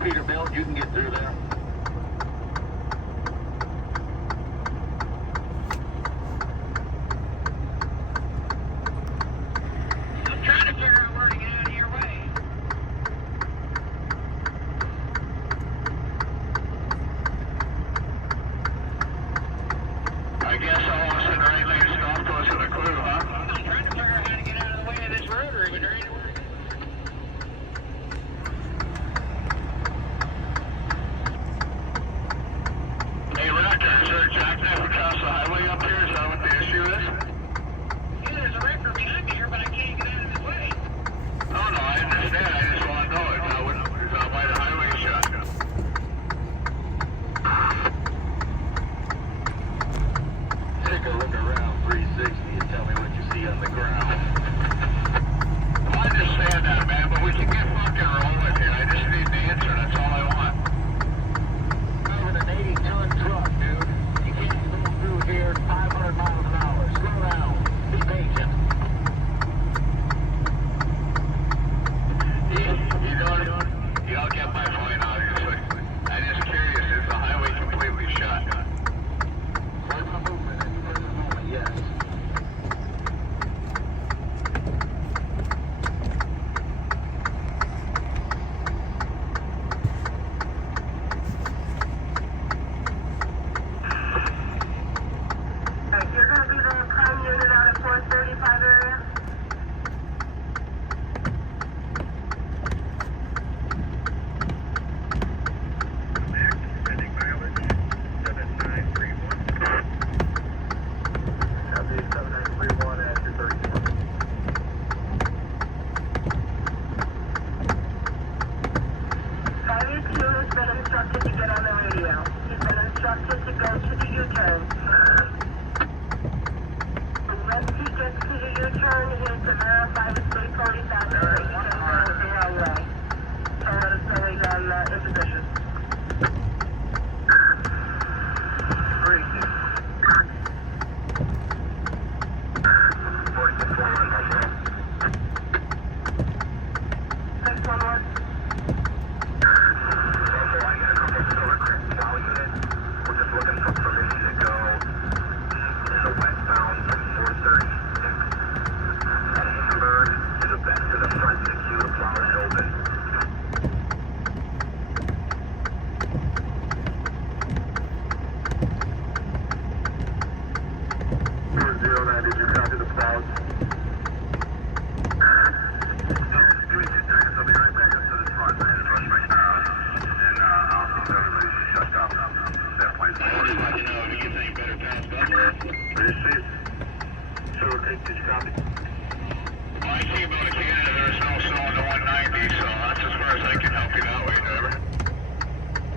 Peterbilt, you can get through there. I'm trying to figure out where to get out of your way. I guess I want to send right lane stop to us with a clue, huh? I'm trying to figure out how to get out of the way of this rotary, but there ain't a way. Hey, Rick, is there a jackknife across the highway up here? Is that what the issue is? Yeah, there's a wrecker behind me here, but I can't get out of his way. No, I understand. I just want to know if that why the highway is shut. Take a look around 360 and tell me what you see on the ground. Well, I understand that, man, but we can get fucking rolling here. I just need an answer. That's all I want. Over an 80-ton truck, dude. You can't go through here 500 miles an hour. Slow down. Be patient. You don't get my point, obviously. I'm just curious, is the highway completely shut? Further movement at the present moment, yes. You're going to be the prime unit out of 435 area? Sending mileage 7931. Copy 7931 at 234. 582 has been instructed to get on the radio. He's been instructed to go to the U-turn. Once he gets to the U-turn, he is to verify the state police officer to the wrong way. So let us know he's on in position. Did you copy the clouds? I'll be right back up to the front. I had to brush my car and I'll see everybody's shut down at that point. I just want you to know if you get any better pass button. Receive. Sure, did you copy? Well, I came out of Canada. There's no snow in the 190, so that's as far as I can help you that way, driver.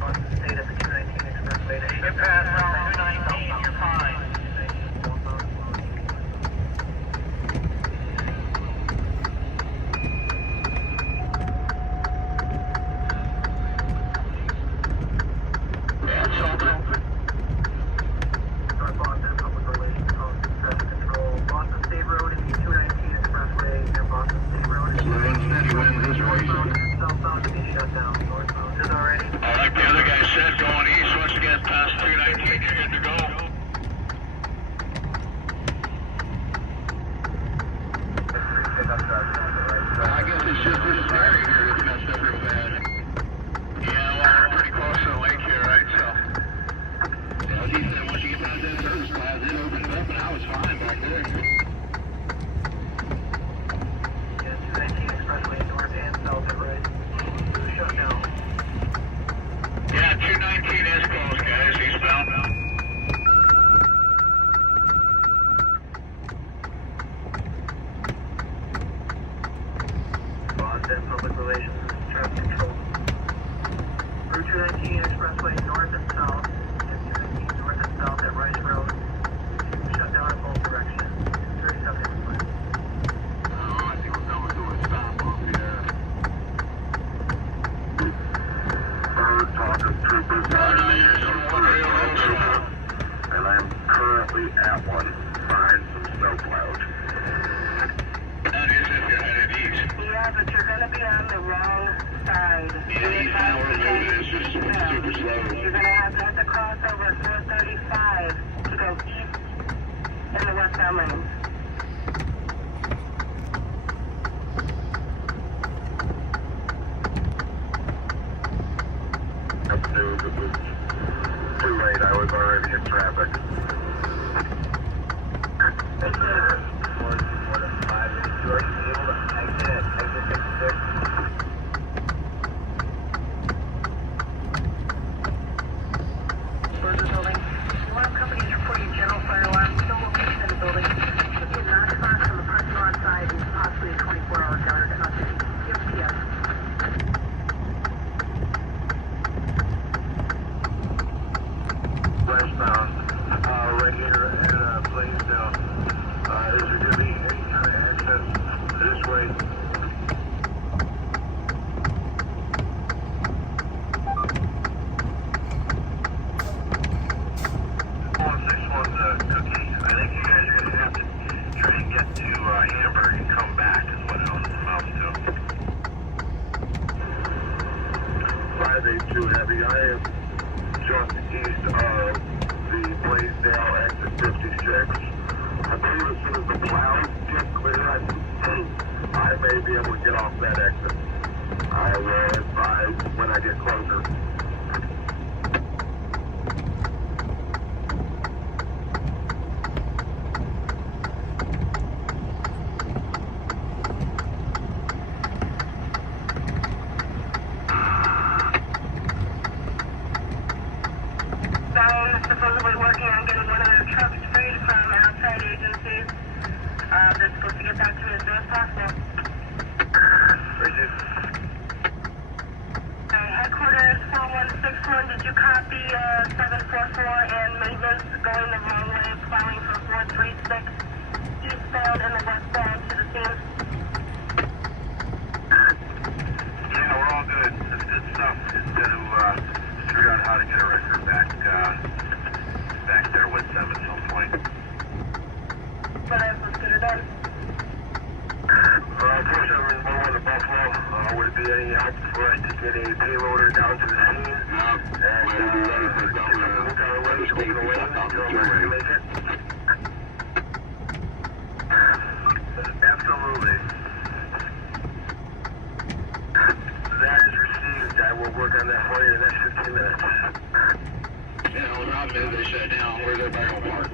On the state of the 219 expressway to ship pass route 219, you're fine. Like the other guy said, going east, once you get past 219, you're good to go. I guess it's just this area here that's messed up real bad. Yeah, well, we're pretty close to the lake here, right? So, yeah, as he said, once you get past that service plaza, it opens up, and I was fine back there. Yeah, 219 expressway north and south of right. Shut down. Yeah, 219 is closed, guys, eastbound. Boston Public Relations, traffic control. Route 219 expressway north and south. 219 north and south at Rice Road. Shut down in both directions. 30 seconds. Oh, I think we're going to a stop off here. Talking troopers, and I'm currently at one behind some snow clouds. That is if you're headed east. Yeah, but you're going to be on the wrong side. Yeah, he's trying to remove it. It's just super slow. You're going to have to hit the crossover at 435 to go east in the westbound lane. That's news. It was too late. I was already in traffic. Further building. Alarm companies reporting general fire alarm. No location in the building. Should be a non-response from the parking lot side and possibly a 24-hour counter custody. Give PS. Westbound, right here at Blaisdell. Is there going to be any kind of access this way? 161 Cookie. I think you guys are going to have to try and get to Hamburg and come back is what it amounts to. 582 Heavy. I am just east of the Blaisdell exit 56. I believe as soon as the clouds get clear, I may be able to get off that exit. I will advise when I get closer. Supposedly working on getting one of their trucks freed from outside agencies. They're supposed to get back to me as soon as possible. Headquarters 4161, did you copy 744 and maintenance going the wrong way, plowing from 436 eastbound and the westbound to the scene? Yeah, we're all good. That's good stuff. Just to figure out how to get a record back there with them at some point. What else was good or done? Push over and move on to Buffalo. Would it be any help for us to get a payloader down to the scene? No. And We'll be ready for take a look at our way, open the lane, until we're ready to make it? Absolutely. That is received. I will work on that for you in the next 15 minutes. Yeah, the problem is they shut down. Where's everybody going to park?